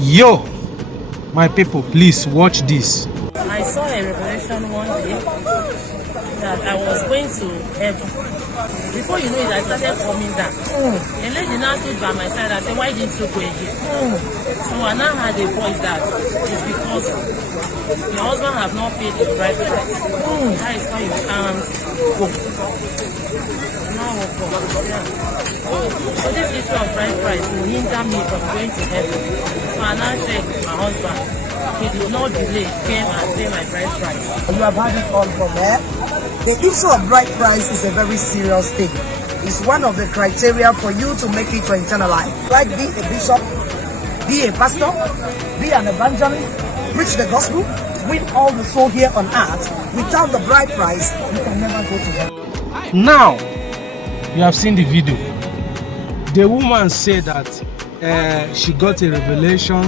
Yo, my people, please watch this. I saw a revelation one day that I was going to heaven. Before you know it, I started coming down. A lady now stood by my side and said, "Why didn't you go again?" So I now had a voice that it's because your husband have not paid the bride price. That is why you can't go. Now yeah. So this issue of bride price will hinder me from going to heaven. So I now checked my husband. He did not delay, came and pay my bride price. You have had it all from her. The issue of bride price is a very serious thing. It's one of the criteria for you to make it your eternal life. Like be a bishop, be a pastor, be an evangelist, preach the gospel, win all the soul here on earth. Without the bride price, you can never go to heaven. Now, you have seen the video. The woman said that she got a revelation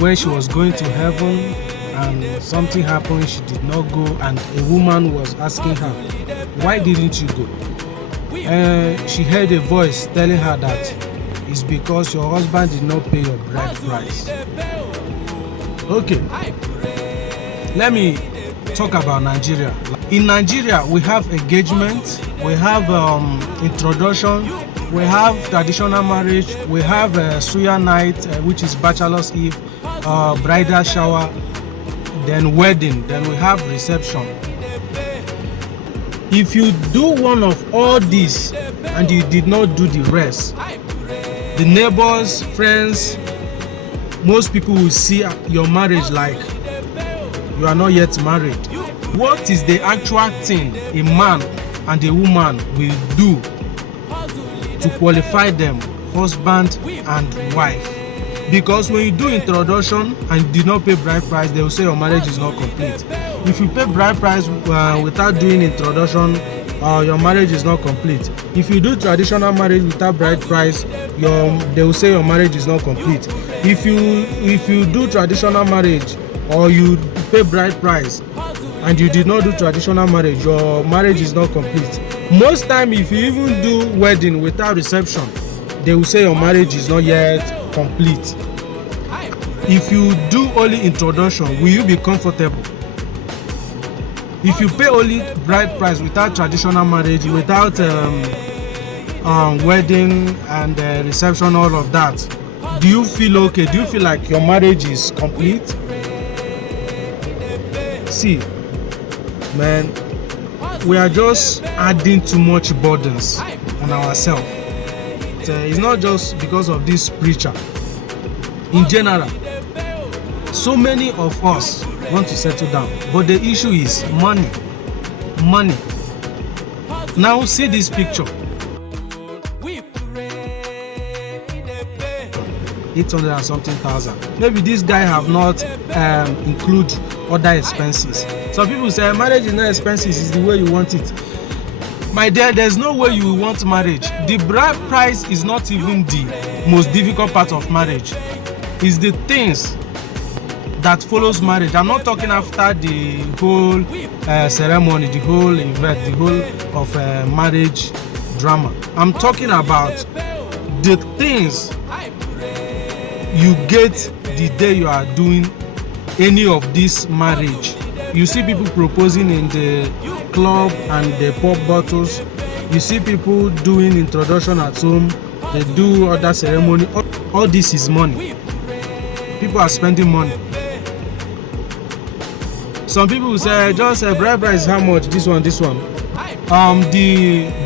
where she was going to heaven and something happened, she did not go, and a woman was asking her, why didn't you go? She heard a voice telling her that it's because your husband did not pay your bride price. Okay, let me talk about Nigeria. In Nigeria, we have engagement, we have introduction, we have traditional marriage, we have suya night, which is bachelor's eve, bridal shower, then wedding, then we have reception. If you do one of all these and you did not do the rest, the neighbors, friends, most people will see your marriage like you are not yet married. What is the actual thing a man and a woman will do to qualify them husband and wife? Because when you do introduction and you did not pay bride price, they will say your marriage is not complete. If you pay bride price without doing introduction, your marriage is not complete. If you do traditional marriage without bride price, they will say your marriage is not complete. If you do traditional marriage or you pay bride price and you did not do traditional marriage, your marriage is not complete. Most time, if you even do wedding without reception, they will say your marriage is not yet complete. If you do only introduction, will you be comfortable? If you pay only bride price without traditional marriage, without wedding and reception, all of that, do you feel okay? Do you feel like your marriage is complete? See, man, we are just adding too much burdens on ourselves. It's not just because of this preacher. In general, so many of us want to settle down, but the issue is money. Now see this picture. 800 and something thousand. Maybe this guy have not include other expenses. Some people say marriage is not expensive, it's the way you want it. My dear, there's no way you want marriage. The bride price is not even the most difficult part of marriage. It's the things that follows marriage. I'm not talking after the whole ceremony, the whole event, the whole of marriage drama. I'm talking about the things you get the day you are doing any of this marriage. You see people proposing in the club and they pop bottles. You see people doing introduction at home, they do other ceremony. All this is money. People are spending money. Some people will say just a bride price how much, this one. The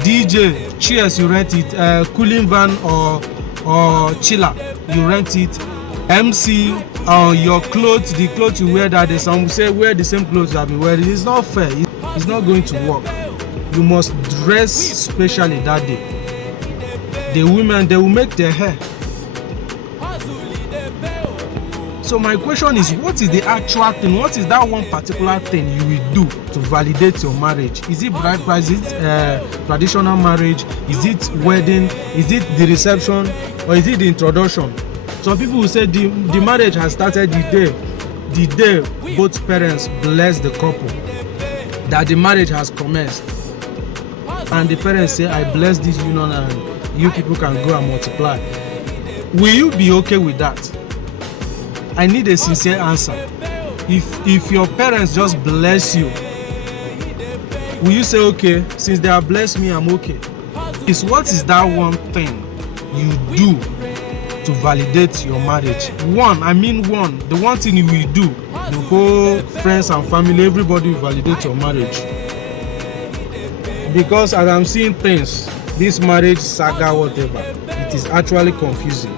DJ cheers, you rent it, cooling van or chiller, you rent it. MC, your clothes, the clothes you wear that day, some will say wear the same clothes you have been wearing. It's not fair. It's not going to work. You must dress specially that day. The women, they will make their hair. So my question is, what is the actual thing? What is that one particular thing you will do to validate your marriage? Is it bride price? Is it traditional marriage? Is it wedding? Is it the reception? Or is it the introduction? Some people will say the marriage has started the day both parents bless the couple, that the marriage has commenced. And the parents say, I bless this union and you people can go and multiply. Will you be okay with that? I need a sincere answer. If your parents just bless you, will you say, okay, since they have blessed me, I'm okay? What is that one thing you do to validate your marriage? The one thing you will do, the whole friends and family, everybody will validate your marriage. Because as I'm seeing things, this marriage saga, whatever, it is actually confusing.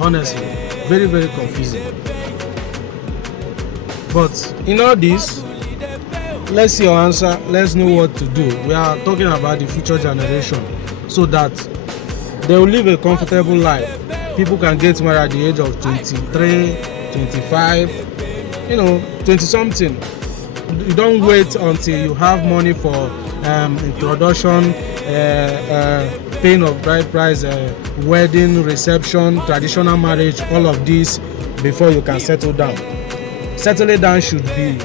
Honestly, very, very confusing. But in all this, let's see your answer. Let's know what to do. We are talking about the future generation so that they will live a comfortable life. People can get married at the age of 23, 25, 20 something. You don't wait until you have money for introduction, paying of bride price, wedding, reception, traditional marriage, all of this before you can settle down. Settling down should be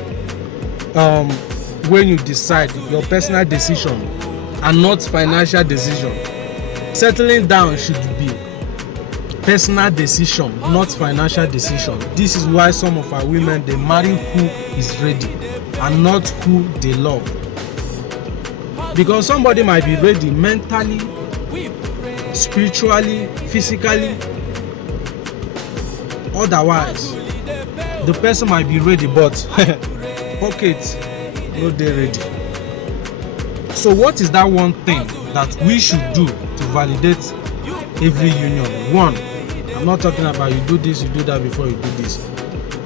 when you decide, your personal decision and not financial decision. Settling down should be personal decision, not financial decision. This is why some of our women, they marry who is ready and not who they love. Because somebody might be ready mentally, spiritually, physically. Otherwise, the person might be ready, but pocket no dey ready. So what is that one thing that we should do to validate every union? One, I'm not talking about you do this, you do that before you do this,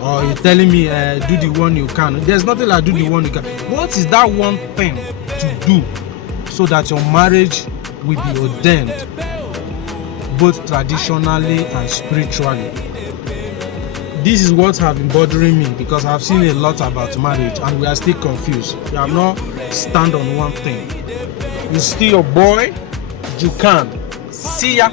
or you're telling me do the one you can. There's nothing like do the one you can. What is that one thing to do so that your marriage will be ordained both traditionally and spiritually? This is what has been bothering me, because I've seen a lot about marriage and we are still confused. We have not stand on one thing. You still your boy, you can. See ya.